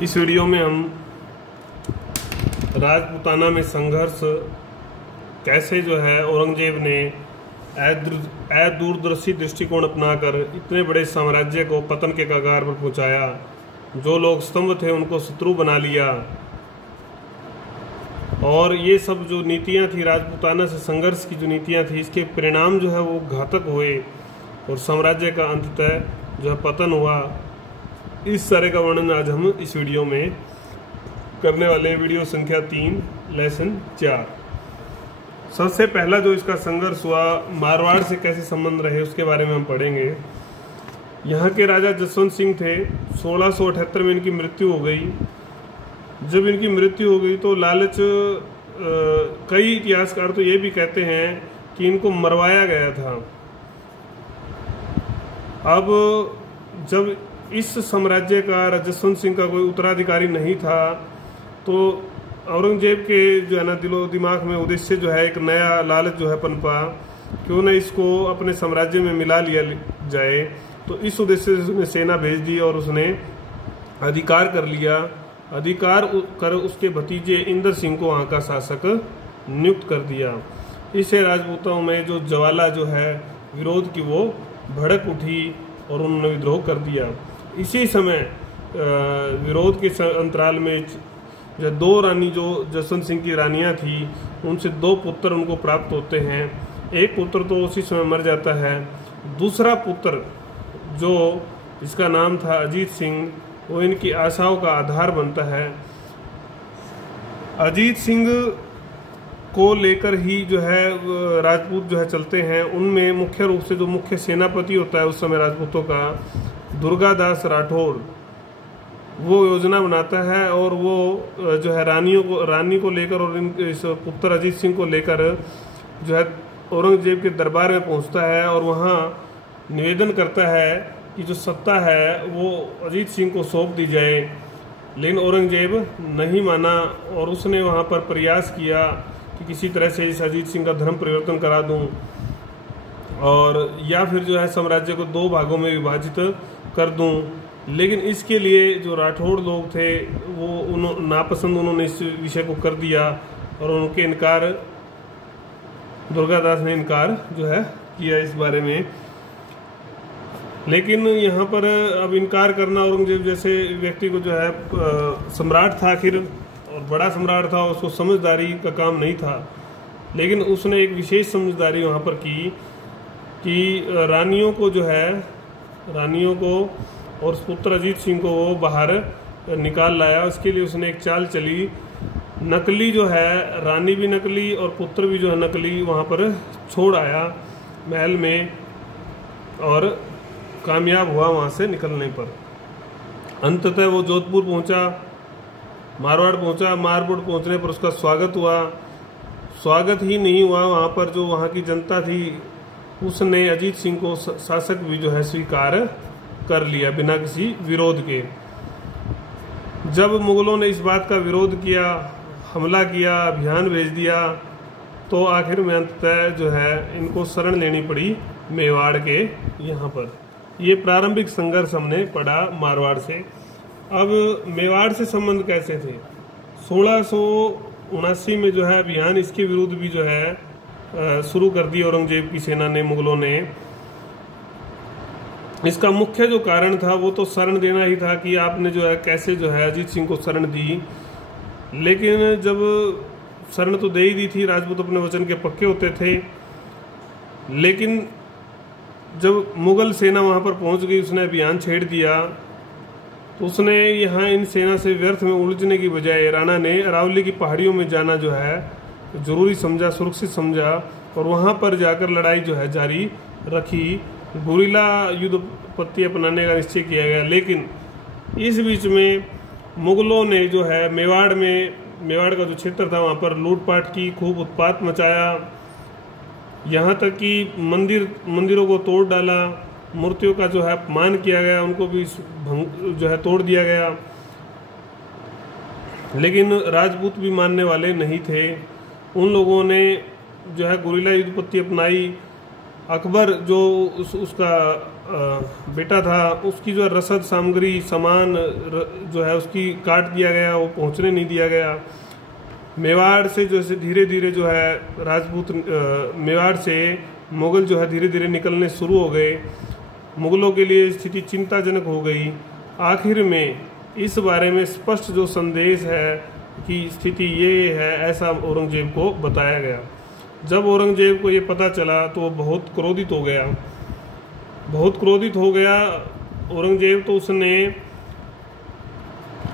इस वीडियो में हम राजपूताना में संघर्ष कैसे जो है औरंगजेब ने दूरदर्शी दृष्टिकोण अपनाकर इतने बड़े साम्राज्य को पतन के कगार पर पहुंचाया। जो लोग स्तंभ थे उनको शत्रु बना लिया और ये सब जो नीतियां थी राजपूताना से संघर्ष की जो नीतियां थी इसके परिणाम जो है वो घातक हुए और साम्राज्य का अंततः जो है पतन हुआ। इस तरह का वर्णन आज हम इस वीडियो में करने वाले हैं। वीडियो संख्या 3 लेसन 4। सबसे पहला जो इसका संघर्ष हुआ मारवाड़ से कैसे संबंध रहे उसके बारे में हम पढ़ेंगे। यहाँ के राजा जसवंत सिंह थे। 1678 में इनकी मृत्यु हो गई। जब इनकी मृत्यु हो गई तो लालच कई इतिहासकार तो ये भी कहते हैं कि इनको मरवाया गया था। अब जब इस साम्राज्य का जसवंत सिंह का कोई उत्तराधिकारी नहीं था तो औरंगजेब के जो है ना दिलो दिमाग में उद्देश्य जो है एक नया लालच जो है पनपा, क्यों न इसको अपने साम्राज्य में मिला लिया जाए। तो इस उद्देश्य से उसने सेना भेज दी और उसने अधिकार कर लिया। अधिकार कर उसके भतीजे इंद्र सिंह को वहाँ का शासक नियुक्त कर दिया। इससे राजपूतों में जो ज्वाला जो है विरोध की वो भड़क उठी और उन्होंने विद्रोह कर दिया। इसी समय विरोध के अंतराल में जो 2 रानी जो जसवंत सिंह की रानियां थी उनसे 2 पुत्र उनको प्राप्त होते हैं। एक पुत्र तो उसी समय मर जाता है। दूसरा पुत्र जो जिसका नाम था अजीत सिंह वो इनकी आशाओं का आधार बनता है। अजीत सिंह को लेकर ही जो है राजपूत जो है चलते हैं। उनमें मुख्य रूप से जो मुख्य सेनापति होता है उस समय राजपूतों का दुर्गादास राठौड़ वो योजना बनाता है और वो जो है रानी को लेकर और इस पुत्र अजीत सिंह को लेकर जो है औरंगजेब के दरबार में पहुंचता है और वहाँ निवेदन करता है कि जो सत्ता है वो अजीत सिंह को सौंप दी जाए। लेकिन औरंगजेब नहीं माना और उसने वहाँ पर प्रयास किया कि किसी तरह से इस अजीत सिंह का धर्म परिवर्तन करा दूं और या फिर जो है साम्राज्य को 2 भागों में विभाजित कर दूं। लेकिन इसके लिए जो राठौड़ लोग थे वो नापसंद उन्होंने इस विषय को कर दिया और उनके इनकार दुर्गादास ने इनकार जो है किया इस बारे में। लेकिन यहाँ पर अब इनकार करना औरंगजेब जैसे व्यक्ति को जो है सम्राट था आखिर और बड़ा सम्राट था, उसको समझदारी का काम नहीं था। लेकिन उसने एक विशेष समझदारी वहाँ पर की कि रानियों को जो है रानियों को और पुत्र अजीत सिंह को वो बाहर निकाल लाया। उसके लिए उसने एक चाल चली। नकली जो है रानी भी नकली और पुत्र भी जो है नकली वहाँ पर छोड़ आया महल में और कामयाब हुआ वहाँ से निकलने पर। अंततः वो जोधपुर पहुँचा, मारवाड़ पहुँचा। मारवाड़ पहुँचने पर उसका स्वागत हुआ। स्वागत ही नहीं हुआ, वहाँ पर जो वहाँ की जनता थी उसने अजीत सिंह को शासक भी जो है स्वीकार कर लिया बिना किसी विरोध के। जब मुगलों ने इस बात का विरोध किया, हमला किया, अभियान भेज दिया तो आखिर में अंततः जो है इनको शरण लेनी पड़ी मेवाड़ के यहाँ पर। ये प्रारंभिक संघर्ष हमने पढ़ा मारवाड़ से। अब मेवाड़ से संबंध कैसे थे। 1679 में जो है अभियान इसके विरुद्ध भी जो है शुरू कर दी औरंगजेब की सेना ने, मुगलों ने। इसका मुख्य जो कारण था वो तो शरण देना ही था कि आपने जो है कैसे जो है अजीत सिंह को शरण दी। लेकिन जब शरण तो दे ही दी थी, राजपूत अपने वचन के पक्के होते थे। लेकिन जब मुगल सेना वहां पर पहुंच गई, उसने अभियान छेड़ दिया तो उसने यहाँ इन सेना से व्यर्थ में उलझने की बजाय राणा ने अरावली की पहाड़ियों में जाना जो है जरूरी समझा, सुरक्षित समझा और वहां पर जाकर लड़ाई जो है जारी रखी। गुरिल्ला युद्ध पद्धति अपनाने का निश्चय किया गया। लेकिन इस बीच में मुगलों ने जो है मेवाड़ का जो क्षेत्र था वहाँ पर लूटपाट की, खूब उत्पात मचाया। यहाँ तक कि मंदिरों को तोड़ डाला, मूर्तियों का जो है अपमान किया गया, उनको भी जो है तोड़ दिया गया। लेकिन राजपूत भी मानने वाले नहीं थे। उन लोगों ने जो है गुरिल्ला युद्ध पद्धति अपनाई। अकबर जो उसका बेटा था, उसकी जो है रसद सामग्री सामान जो है उसकी काट दिया गया, वो पहुंचने नहीं दिया गया। मेवाड़ से जो है धीरे धीरे जो है राजपूत मेवाड़ से मुगल जो है धीरे धीरे निकलने शुरू हो गए। मुगलों के लिए स्थिति चिंताजनक हो गई। आखिर में इस बारे में स्पष्ट जो संदेश है कि स्थिति ये है, ऐसा औरंगजेब को बताया गया। जब औरंगजेब को ये पता चला तो वो बहुत क्रोधित हो गया, बहुत क्रोधित हो गया औरंगजेब। तो उसने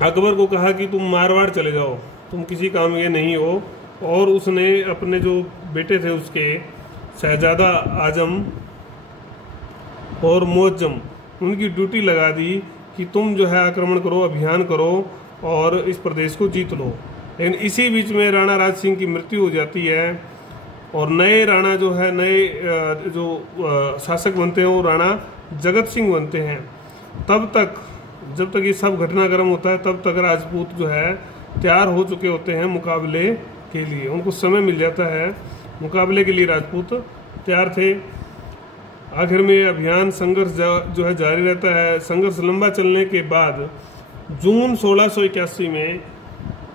अकबर को कहा कि तुम मारवाड़ चले जाओ, तुम किसी काम के नहीं हो। और उसने अपने जो बेटे थे उसके शहजादा आजम और मुअज्जम, उनकी ड्यूटी लगा दी कि तुम जो है आक्रमण करो, अभियान करो और इस प्रदेश को जीत लो। लेकिन इसी बीच में राणा राज सिंह की मृत्यु हो जाती है और नए राणा जो है, नए जो शासक बनते हैं वो राणा जगत सिंह बनते हैं। तब तक जब तक ये सब घटनाक्रम होता है तब तक राजपूत जो है तैयार हो चुके होते हैं मुकाबले के लिए, उनको समय मिल जाता है मुकाबले के लिए, राजपूत तैयार थे। आखिर में अभियान संघर्ष जो है जारी रहता है। संघर्ष लंबा चलने के बाद जून 1681 में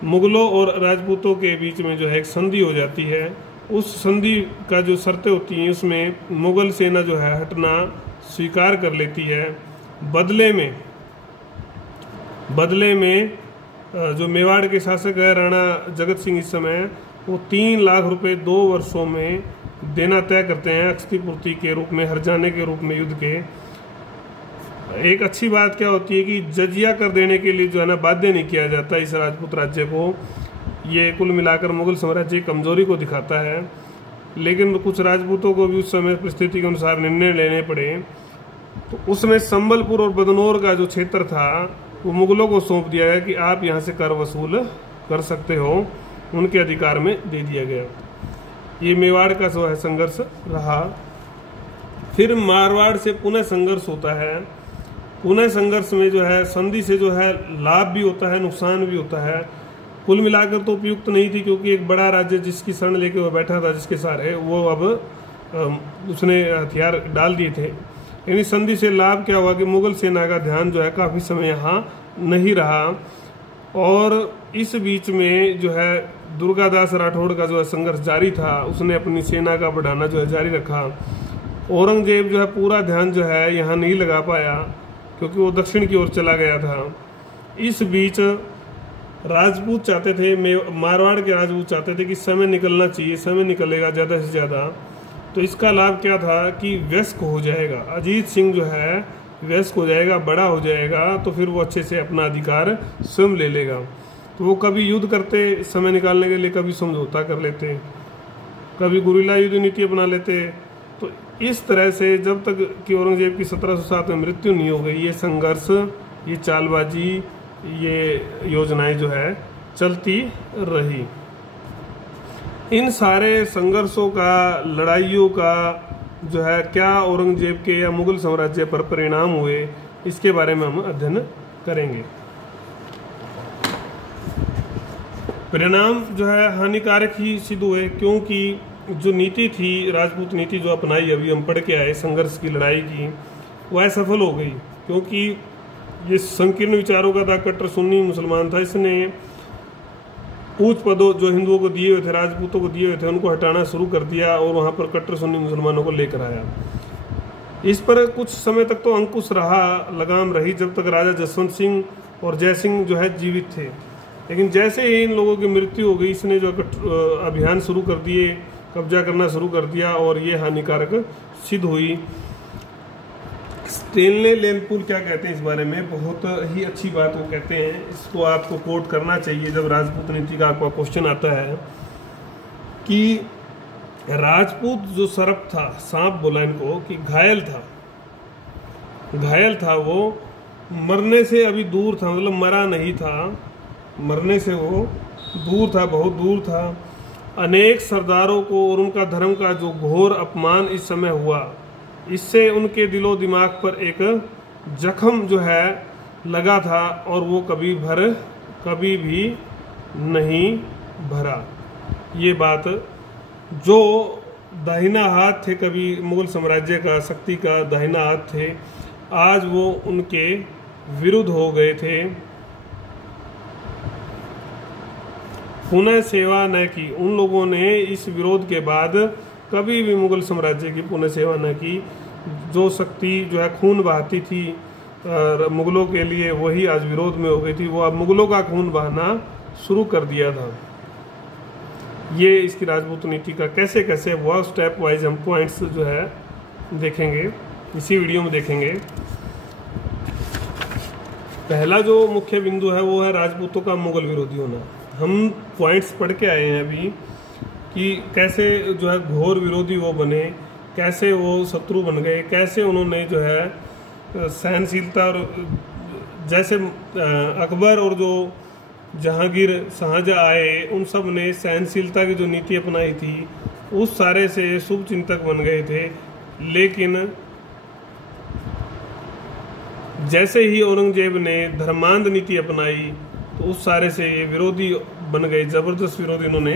मुगलों और राजपूतों के बीच में जो है एक संधि हो जाती है। उस संधि का जो शर्तें होती हैं उसमें मुगल सेना जो है हटना स्वीकार कर लेती है। बदले में जो मेवाड़ के शासक है राणा जगत सिंह इस समय, वो 3 लाख रुपए 2 वर्षों में देना तय करते हैं क्षतिपूर्ति के रूप में, हर्जाने के रूप में युद्ध के। एक अच्छी बात क्या होती है कि जजिया कर देने के लिए जो है ना बाध्य नहीं किया जाता इस राजपूत राज्य को। ये कुल मिलाकर मुगल साम्राज्य की कमजोरी को दिखाता है। लेकिन कुछ राजपूतों को भी उस समय परिस्थिति के अनुसार निर्णय लेने पड़े। तो उसमें संबलपुर और बदनौर का जो क्षेत्र था वो मुगलों को सौंप दिया गया कि आप यहाँ से कर वसूल कर सकते हो, उनके अधिकार में दे दिया गया। ये मेवाड़ का जो है संघर्ष रहा। फिर मारवाड़ से पुनः संघर्ष होता है। पुनः संघर्ष में जो है संधि से जो है लाभ भी होता है, नुकसान भी होता है। कुल मिलाकर तो उपयुक्त नहीं थी, क्योंकि एक बड़ा राज्य जिसकी शरण लेके वो बैठा था, जिसके सारे वो अब उसने हथियार डाल दिए थे। यानी संधि से लाभ क्या हुआ कि मुगल सेना का ध्यान जो है काफी समय यहाँ नहीं रहा। और इस बीच में जो है दुर्गादास राठौड़ का जो है संघर्ष जारी था, उसने अपनी सेना का बढ़ाना जो है जारी रखा। औरंगजेब जो है पूरा ध्यान जो है यहाँ नहीं लगा पाया, क्योंकि वो दक्षिण की ओर चला गया था। इस बीच राजपूत चाहते थे, मारवाड़ के राजपूत चाहते थे कि समय निकलना चाहिए, समय निकलेगा ज़्यादा से ज़्यादा। तो इसका लाभ क्या था कि वयस्क हो जाएगा, अजीत सिंह जो है वयस्क हो जाएगा, बड़ा हो जाएगा, तो फिर वो अच्छे से अपना अधिकार स्वयं ले लेगा। तो वो कभी युद्ध करते समय निकालने के लिए, कभी समझौता कर लेते, कभी गुरिल्ला युद्ध नीति अपना लेते। तो इस तरह से जब तक कि औरंगजेब की 1707 में मृत्यु नहीं हो गई, ये संघर्ष, ये चालबाजी, ये योजनाएं जो है चलती रही। इन सारे संघर्षों का, लड़ाइयों का जो है क्या औरंगजेब के या मुगल साम्राज्य पर परिणाम हुए, इसके बारे में हम अध्ययन करेंगे। परिणाम जो है हानिकारक ही सिद्ध हुए, क्योंकि जो नीति थी, राजपूत नीति जो अपनाई अभी हम पढ़ के आए संघर्ष की, लड़ाई की, वह असफल हो गई। क्योंकि ये संकीर्ण विचारों का था, कट्टर सुन्नी मुसलमान था, इसने उच्च पदों जो हिंदुओं को दिए हुए थे, राजपूतों को दिए हुए थे, उनको हटाना शुरू कर दिया और वहाँ पर कट्टर सुन्नी मुसलमानों को लेकर आया। इस पर कुछ समय तक तो अंकुश रहा, लगाम रही, जब तक राजा जसवंत सिंह और जय सिंह जो है जीवित थे। लेकिन जैसे ही इन लोगों की मृत्यु हो गई, इसने जो अभियान शुरू कर दिए, कब्जा करना शुरू कर दिया और ये हानिकारक सिद्ध हुई। स्टेनले लेनपुल क्या कहते हैं इस बारे में, बहुत ही अच्छी बात वो कहते हैं, इसको आपको कोट करना चाहिए जब राजपूत नीति का आपका क्वेश्चन आता है, कि राजपूत जो सर्प था, सांप बोला इनको, कि घायल था, वो मरने से अभी दूर था, मतलब मरा नहीं था, मरने से वो दूर था, बहुत दूर था। अनेक सरदारों को और उनका धर्म का जो घोर अपमान इस समय हुआ, इससे उनके दिलो दिमाग पर एक जख्म जो है लगा था और वो कभी भी नहीं भरा। ये बात जो दाहिना हाथ थे कभी मुगल साम्राज्य का, शक्ति का दाहिना हाथ थे, आज वो उनके विरुद्ध हो गए थे। पुनः सेवा न की, उन लोगों ने इस विरोध के बाद कभी भी मुगल साम्राज्य की पुनः सेवा न की। जो शक्ति जो है खून बहाती थी मुगलों के लिए, वही आज विरोध में हो गई थी। वो अब मुगलों का खून बहाना शुरू कर दिया था। ये इसकी राजपूत नीति का कैसे कैसे वो स्टेप वाइज हम पॉइंट्स जो है देखेंगे, इसी वीडियो में देखेंगे। पहला जो मुख्य बिंदु है वो है राजपूतों का मुगल विरोधी होना। हम पॉइंट्स पढ़ के आए हैं अभी कि कैसे जो है घोर विरोधी वो बने, कैसे वो शत्रु बन गए, कैसे उन्होंने जो है सहनशीलता और जैसे अकबर और जो जहांगीर शाहजहां आए, उन सब ने सहनशीलता की जो नीति अपनाई थी, उस सारे से शुभ चिंतक बन गए थे। लेकिन जैसे ही औरंगजेब ने धर्मांध नीति अपनाई, तो उस सारे से ये विरोधी बन गए, जबरदस्त विरोधी इन्होंने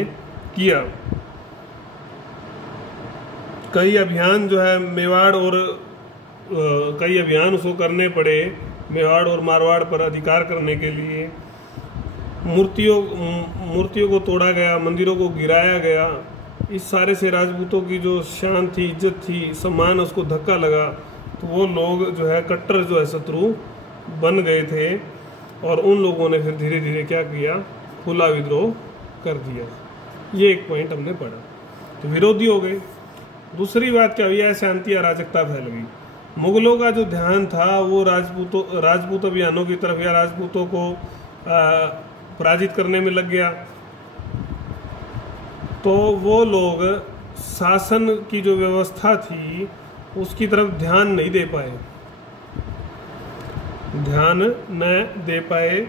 किया। कई अभियान जो है मेवाड़ और कई अभियान उसको करने पड़े मेवाड़ और मारवाड़ पर अधिकार करने के लिए। मूर्तियों को तोड़ा गया, मंदिरों को गिराया गया। इस सारे से राजपूतों की जो शान थी, इज्जत थी, सम्मान, उसको धक्का लगा। तो वो लोग जो है कट्टर जो है शत्रु बन गए थे, और उन लोगों ने फिर धीरे धीरे क्या किया, खुला विद्रोह कर दिया। ये एक पॉइंट हमने पढ़ा, तो विरोधी हो गए। दूसरी बात क्या हुई, अशांति अराजकता फैल गई। मुगलों का जो ध्यान था वो राजपूत अभियानों की तरफ या राजपूतों को पराजित करने में लग गया। तो वो लोग शासन की जो व्यवस्था थी उसकी तरफ ध्यान नहीं दे पाए।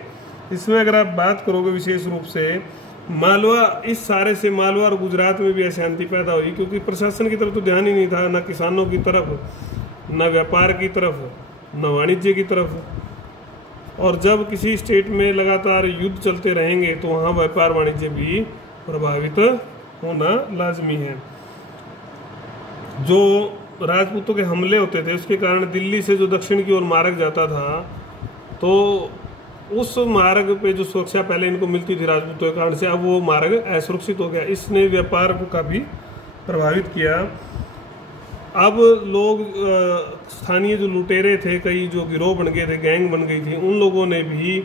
इसमें अगर आप बात करोगे विशेष रूप से मालवा, इस सारे से मालवा और गुजरात में भी अशांति पैदा हुई, क्योंकि प्रशासन की तरफ तो ध्यान ही नहीं था, न किसानों की तरफ, न व्यापार की तरफ, न वाणिज्य की तरफ। और जब किसी स्टेट में लगातार युद्ध चलते रहेंगे तो वहाँ व्यापार वाणिज्य भी प्रभावित होना लाजमी है। जो राजपूतों के हमले होते थे उसके कारण दिल्ली से जो दक्षिण की ओर मार्ग जाता था, तो उस मार्ग पे जो सुरक्षा पहले इनको मिलती थी राजपूतों के कारण से, अब वो मार्ग असुरक्षित हो गया। इसने व्यापार को काफ़ी प्रभावित किया। अब लोग स्थानीय जो लुटेरे थे, कई जो गिरोह बन गए थे, गैंग बन गई थी, उन लोगों ने भी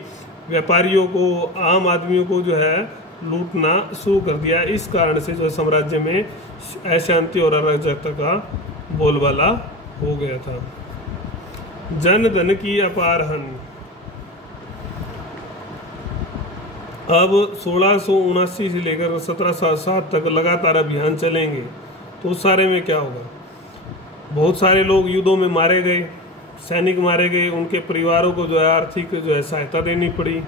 व्यापारियों को, आम आदमियों को जो है लूटना शुरू कर दिया। इस कारण से जो है साम्राज्य में अशांति और अराजकता का बोलबाला हो गया था। जन धन की अपार हानि। अब 1679 से लेकर 1707 तक लगातार अभियान चलेंगे, तो उस सारे में क्या होगा, बहुत सारे लोग युद्धों में मारे गए, सैनिक मारे गए, उनके परिवारों को जो है आर्थिक जो है सहायता देनी पड़ी,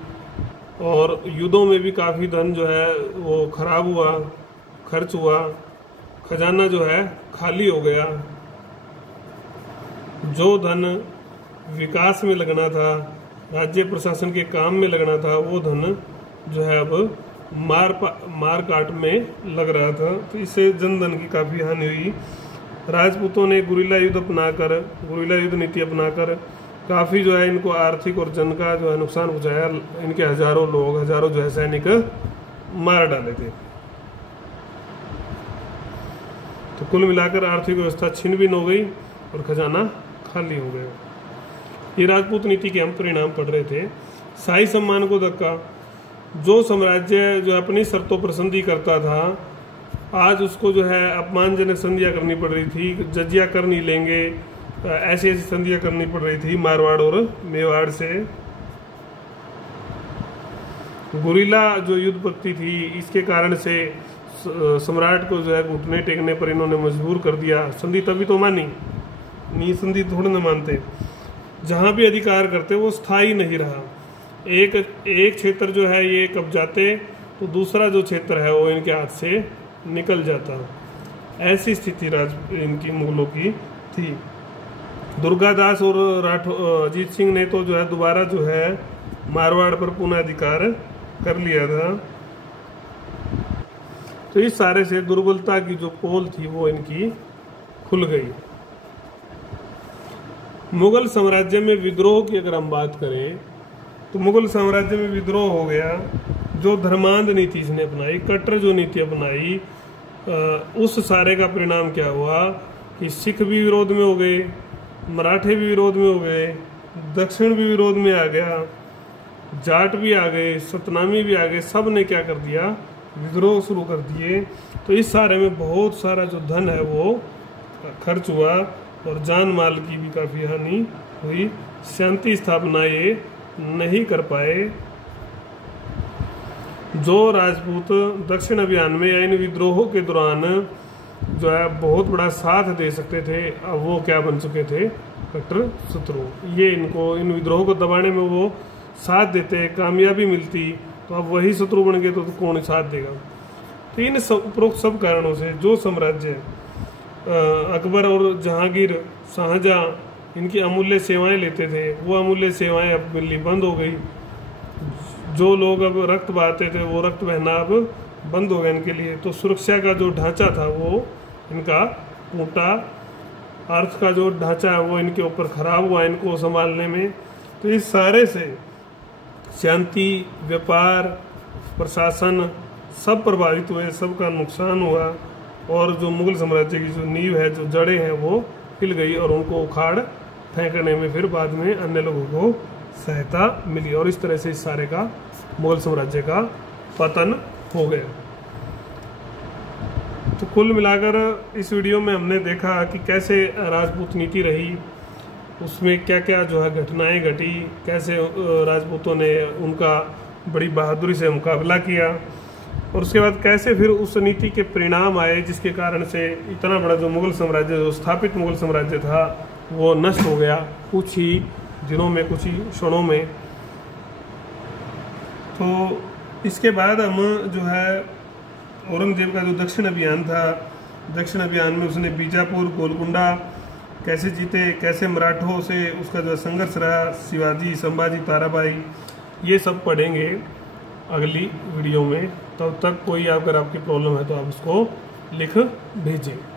और युद्धों में भी काफ़ी धन जो है वो खराब हुआ, खर्च हुआ, खजाना जो है खाली हो गया। जो धन विकास में लगना था, राज्य प्रशासन के काम में लगना था, वो धन जो है अब मार काट में लग रहा था। तो इससे जनधन की काफ़ी हानि हुई। राजपूतों ने गुरिल्ला युद्ध नीति अपनाकर काफ़ी जो है इनको आर्थिक और जन का जो है नुकसान पहुँचाया। इनके हजारों जो है सैनिक मार डाले थे। तो कुल मिलाकर आर्थिक व्यवस्था छिन भिन हो गई और खजाना खाली हो गया। ये राजपूत नीति के हम परिणाम पढ़ रहे थे। शाही सम्मान को धक्का। जो साम्राज्य जो अपनी शर्तों पर संधि करता था, आज उसको जो है अपमानजनक संधियाँ करनी पड़ रही थी। जजिया कर नहीं लेंगे, ऐसी संधियाँ करनी पड़ रही थी मारवाड़ और मेवाड़ से। गुरिल्ला जो युद्ध पद्धति थी, इसके कारण से सम्राट को जो है घुटने टेकने पर इन्होंने मजबूर कर दिया। संधि तभी तो मानी, नहीं संधि थोड़ी न मानते। जहाँ भी अधिकार करते वो स्थायी नहीं रहा। एक क्षेत्र जो है ये कब्जाते तो दूसरा जो क्षेत्र है वो इनके हाथ से निकल जाता। ऐसी स्थिति इनकी मुगलों की थी। दुर्गादास और अजीत सिंह ने तो जो है दोबारा जो है मारवाड़ पर पुनः अधिकार कर लिया था। तो इस सारे से दुर्बलता की जो पोल थी वो इनकी खुल गई। मुगल साम्राज्य में विद्रोह की अगर हम बात करें तो मुगल साम्राज्य में विद्रोह हो गया। जो धर्मांध नीति इसने अपनाई, कट्टर जो नीति अपनाई, उस सारे का परिणाम क्या हुआ कि सिख भी विरोध में हो गए, मराठे भी विरोध में हो गए, दक्षिण भी विरोध में आ गया, जाट भी आ गए, सतनामी भी आ गए। सब ने क्या कर दिया, विद्रोह शुरू कर दिए। तो इस सारे में बहुत सारा जो धन है वो खर्च हुआ और जान माल की भी काफ़ी हानि हुई। शांति स्थापना ये नहीं कर पाए। जो राजपूत दक्षिण अभियान में या इन विद्रोहों के दौरान जो है बहुत बड़ा साथ दे सकते थे, अब वो क्या बन चुके थे, कट्टर शत्रु। ये इनको, इन विद्रोहों को दबाने में वो साथ देते, कामयाबी मिलती, तो अब वही शत्रु बन गए तो कौन साथ देगा। तो इन उपरोक्त सब कारणों से जो साम्राज्य अकबर और जहांगीर, शाहजहां इनकी अमूल्य सेवाएं लेते थे, वो अमूल्य सेवाएं अब मिलनी बंद हो गई। जो लोग अब रक्त बहाते थे वो रक्त बहना अब बंद हो गया इनके लिए। तो सुरक्षा का जो ढांचा था वो इनका टूटा, अर्थ का जो ढांचा है वो इनके ऊपर खराब हुआ इनको संभालने में। तो इस सारे से शांति, व्यापार, प्रशासन सब प्रभावित हुए, सबका नुकसान हुआ और जो मुगल साम्राज्य की जो नींव है, जो जड़ें हैं वो हिल गई और उनको उखाड़ फेंकने में फिर बाद में अन्य लोगों को सहायता मिली और इस तरह से इस सारे का मुगल साम्राज्य का पतन हो गया। तो कुल मिलाकर इस वीडियो में हमने देखा कि कैसे राजपूत नीति रही, उसमें क्या क्या जो है घटनाएं घटी, कैसे राजपूतों ने उनका बड़ी बहादुरी से मुकाबला किया और उसके बाद कैसे फिर उस नीति के परिणाम आए जिसके कारण से इतना बड़ा जो मुगल साम्राज्य, जो स्थापित मुगल साम्राज्य था वो नष्ट हो गया कुछ ही दिनों में, कुछ ही क्षणों में। तो इसके बाद हम जो है औरंगजेब का जो दक्षिण अभियान था, दक्षिण अभियान में उसने बीजापुर, गोलकुंडा कैसे जीते, कैसे मराठों से उसका जो संघर्ष रहा, शिवाजी, संभाजी, ताराबाई, ये सब पढ़ेंगे अगली वीडियो में। तब तक कोई अगर आपकी प्रॉब्लम है तो आप उसको लिख भेजें।